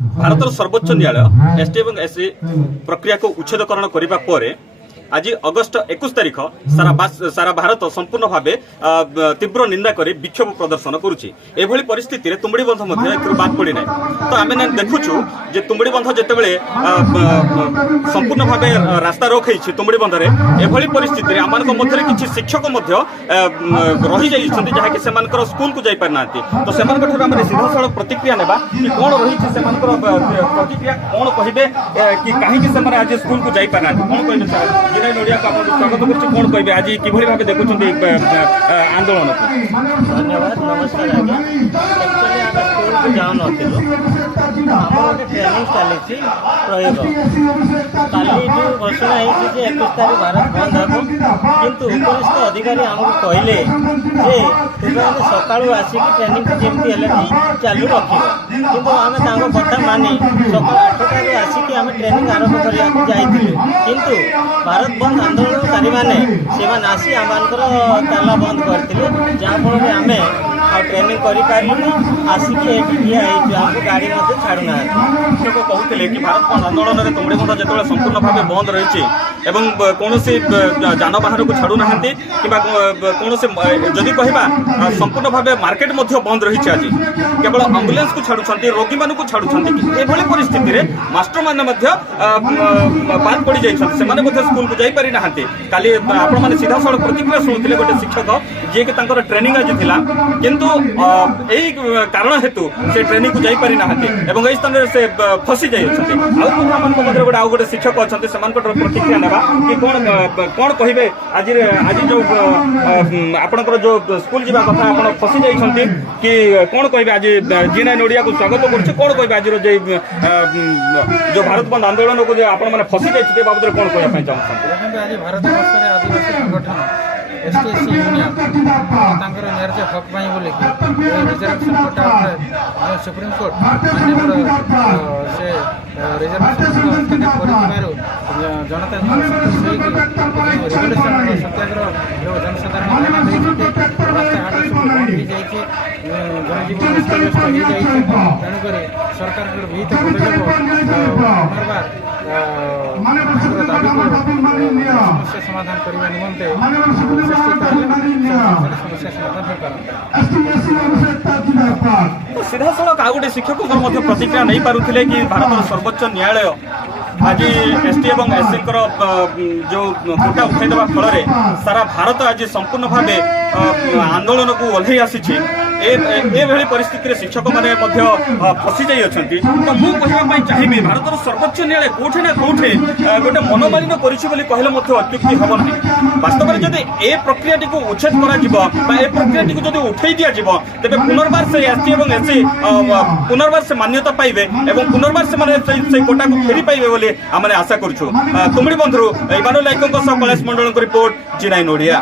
भारत सर्वोच्च न्यायालय एसटी और एससी प्रक्रिया को उच्छेदकरण करने पर आज अगस्ट 21 तारीख सारा भारत संपूर्ण भाव तीव्र निंदा कर विक्षोभ प्रदर्शन करुच्ची एभली परिस्थिति तुमड़ी बंध बाद पड़ी ना तो आम देखुचु जे तुमड़ी बंध जिते संपूर्ण भाव रास्ता रोक होती तुमड़ी बंधरे एभली परिस्थिति आम मध्य किसी शिक्षक रही जहाँकि स्कूल को जापार ना तो से सीधा साल प्रतिक्रिया ना कि कौन रही प्रतिक्रिया कौन कहे कि कहीं आज स्कूल को जापार ना कौन कहे जिनाई नोडिया को स्वागत कर कौन कहे आज किभली भाव देखुं आंदोलन को धन्यवाद नमस्कार आज्ञा एक्चुअली आम स्कूल को जाऊँ आम गोटे ट्रेनिंग चली प्रयोग काली जो घोषणा होती 21 तारीख भारत बंद हम किंतु उपरिस्थ अधिकारी आमको कहले जे तुम सका आसिक ट्रेनिंग को जमी है चालू रख किंतु आम कथा मानि सका 8टार आसिक आम ट्रेनिंग आरंभ करने किंतु भारत बंद आंदोलनकारी मैंने से आसी आम ताला बंद करते जहाँफल आम ट्रेनिंग करें आसिक ठिया आमको गाड़ी मत छाड़ूना कहते कि भारत बंद आंदोलन में तुमड़ी बंध जो संपूर्ण भाव बंद रही कौन जानवाहन को छाड़ूना कि कौन जदि कहवा संपूर्ण भाव मार्केट बंद रही आज केवल आंबुलांस को छाड़ुंट रोगी मान छाड़ुंट एभली परिस्थिति मास्टर मैंने बाद पड़ जाते स्कूल को जापारी ना काली आपण सीधा साल प्रतिक्रिया शुणुते गोटे शिक्षक जी कि ट्रेनिंग आज थिला किंतु यही कारण हेतु से ट्रेनिंग को जापारी ना यही स्थान से फसी जाइए गोटे आउ गोटे शिक्षक अच्छा प्रतिक्रिया ना कि कौन कौन कहे आज आज जो आपंकर जो स्कूल जावा कथा आप फसी जाइए कि कौन कहे आज जिनाई नोडिया को स्वागत कर कौन कहे आज जो भारत बंद आंदोलन को आपण मैंने फसी जाइए बाबद कौन कहना चाहते आज भारत वर्ष में आदिवासी संगठन एसटीएससी यूनियन न्याय हक बोलिक रिजर्वेशन कोटा सुप्रीम कोर्ट से रिजर्वेशन हस्तक्षेप जनता रिवोल्यूशन सत्याग्रह जो जनसाधारण रास्ताघाट सब बंद हो जनजीवन अस्तव्यस्त हो जाए तेणुक सरकार विहित पदक्षेप पुनर्बार दाबी को समस्या समाधान करने निमंते समस्या समाधान हो पारता सीधा सड़क आउ गोटे शिक्षक प्रतिक्रिया नहीं पारुथिले कि भारत सर्वोच्च न्यायालय आज एसटी और एससी जो कोटा उठाईदेवा फल सारा भारत आज संपूर्ण भाव आंदोलन को ओह्लई आसी एभली परिस्थिति शिक्षक मैंने फसी जाइ तो मुझे चाहिए भारत सर्वोच्च न्यायालय कौटे ना कौटे गोटे मनोमालिन्य कहले अत्युक्ति हम ना वास्तव में जब ए प्रक्रिया को उच्छेद कर प्रक्रिया को उठे दि तेज पुनर्बार से एसटी और एससी पुनर्बार से मान्यता पाइबे और पुनर्बार से कोटा को फेरी पाइबे आम आशा करुँ तुमड़ी बंधु इमानुएल नायकों कैलाश मंडल रिपोर्ट जिनाई नोडिया।